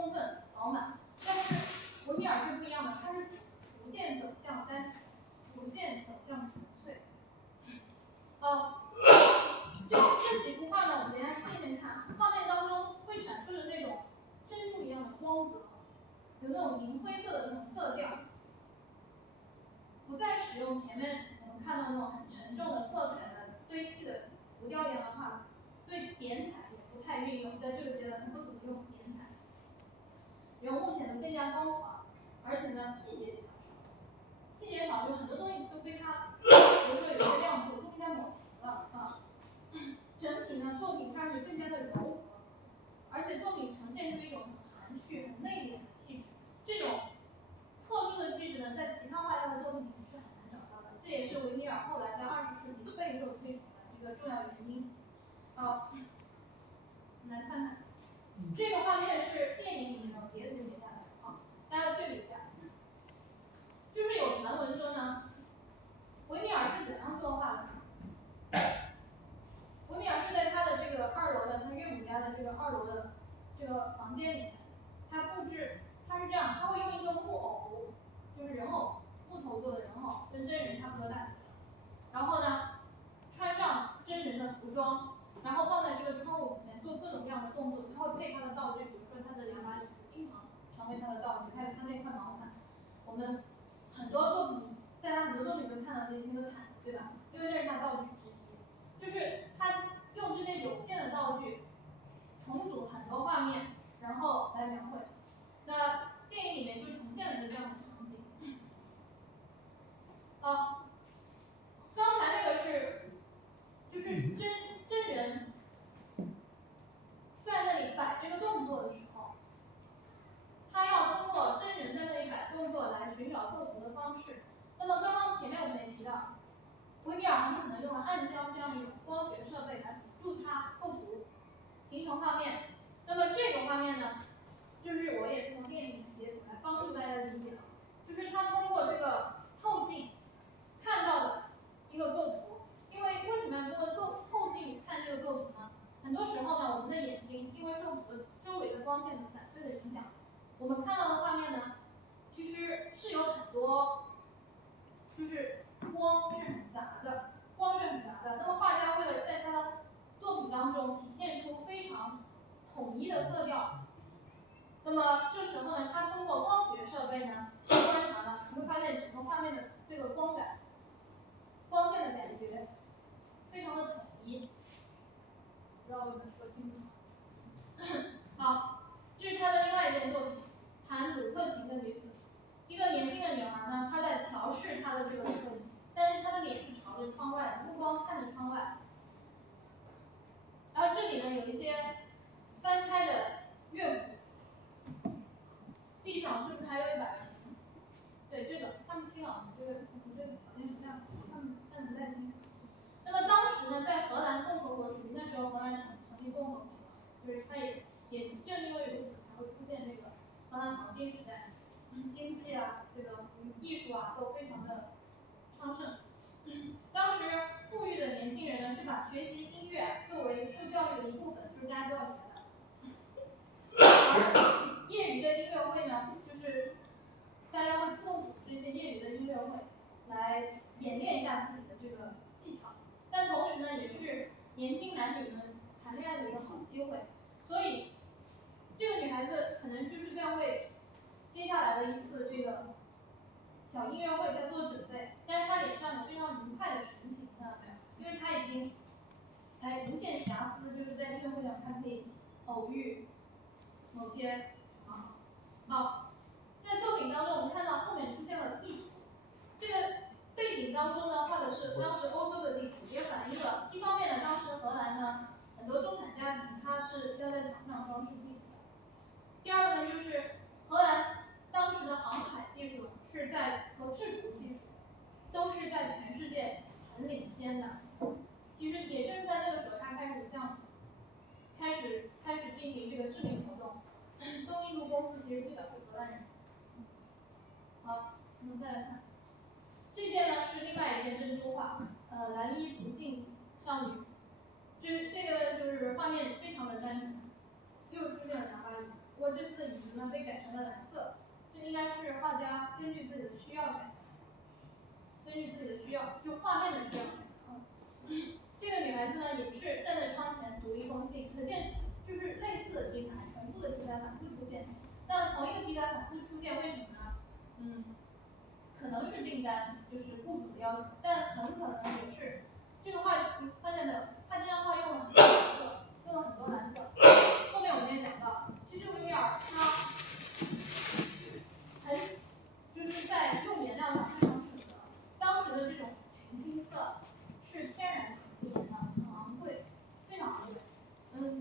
充分饱满。但是维米尔是不一样的，它是逐渐走向单纯，逐渐走向纯粹。这几幅画呢，我们等一下一件件看。画面当中会闪烁着那种珍珠一样的光泽，有那种银灰色的那种色调，不再使用前面我们看到那种很沉重的色彩的堆砌的浮雕一样的画，对点彩也不太运用，在这个阶段它不怎么用点彩，人物显得更加光滑，而且呢细节比较少，细节少就很多东西都被它，比如说有一些亮度都被它抹平了啊。整体呢作品看上去更加的柔和，而且作品呈现出一种很含蓄、很内敛的气质。这种特殊的气质呢，在其他画家的作品里是很难找到的，这也是维米尔后来在20世纪备受推崇的一个重要原因。好，我们来看看，这个画面是电影里面的截图截下来的啊，大家对比一下。就是有传闻说呢，维米尔是怎样作画的？维米尔是在他的这个2楼的他岳母家的这个2楼的这个房间里面，他布置，他是这样，他会用一个木偶，就是人偶，木头做的人偶，跟真人差不多大小，然后呢，穿上真人的服装，然后放在这个窗户前面做各种各样的动作，他会配他的道具，比如说他的2把椅子经常成为他的道具，还有他那块毛毯，我们很多作品在他很多作品都看到那个毯子，对吧？因为那是他道具之一，就是他用这些有限的道具重组很多画面，然后来描绘。那电影里面就呈现了一个这样的场景。刚才那个是就是真人在那里摆这个动作的时候，他要通过真人在那里摆动作来寻找构图的方式。那么刚刚前面我们也提到，维米尔很可能用了暗箱这样一种光学设备来辅助他构图，形成画面。那么这个画面呢，就是我也是从电影里截图来帮助大家理解的，就是他通过这个透镜看到的一个构图。因为为什么要通过透镜看这个构图呢？很多时候呢，我们的眼睛因为受很多周围的光线的散碎的影响，我们看到的画面呢，其实是有很多，就是光是很杂的，那么画家为了在他的作品当中体现出非常统一的色调，那么这时候呢，他通过光学设备呢观察呢，你会发现整个画面的这个光感、光线的感觉非常的统一。不知道我有没有说清楚？好，这是他的另外一件作品，弹鲁特琴的女子。一个年轻的女孩呢，她在调试她的这个鲁特琴，但是她的脸是朝着窗外的，目光看着窗外。然后这里呢有一些翻开的乐谱，地上是不是还有一把琴？对，这个看不清啊，这个好像是看不太清楚。那么当时呢，在荷兰共和国时期，那时候荷兰成立共和国了，就是它也正因为如此，才会出现这个荷兰黄金时代，经济啊，这个艺术啊都非常的昌盛。当时富裕的年轻人呢，是把学习音乐作为受教育的一部分，就是大家都要学的。而业余的音乐会呢，就是大家会自动组织一些业余的音乐会，来演练一下自己的这个技巧。但同时呢，也是年轻男女们谈恋爱的一个好机会。所以，这个女孩子可能就是在为接下来的一次这个小音乐会在做准备，但是她脸上有非常愉快的神情，看到没有？因为她已经无限遐思，就是在音乐会上她可以偶遇某些什么。好，在作品当中，我们看到后面出现了地图，这个背景当中呢，画的是当时欧洲的地图，也反映了一方面呢，当时荷兰呢很多中产家庭它是要在墙上装饰地图的。第二个呢，就是荷兰当时的航海技术是在和制图技术都是在全世界很领先的。其实也正是在那个时候，他开始进行这个治理活动。东印度公司其实最早是荷兰人。好，我们再来看。这件呢是另外一件珍珠画，蓝衣不幸少女。这个就是画面非常的单纯，又出现了2把椅子，不过这次的椅子呢被改成了蓝色，这应该是画家根据自己的需要改，根据自己的需要，就画面的需要。这个女孩子呢也是站在窗前读一封信，可见就是类似的题材，重复的题材反复出现。但同一个题材反复出现，为什么呢？可能是订单，就是雇主的要求，但很可能也是这个画，你发现没有？他这张画用了很多颜色，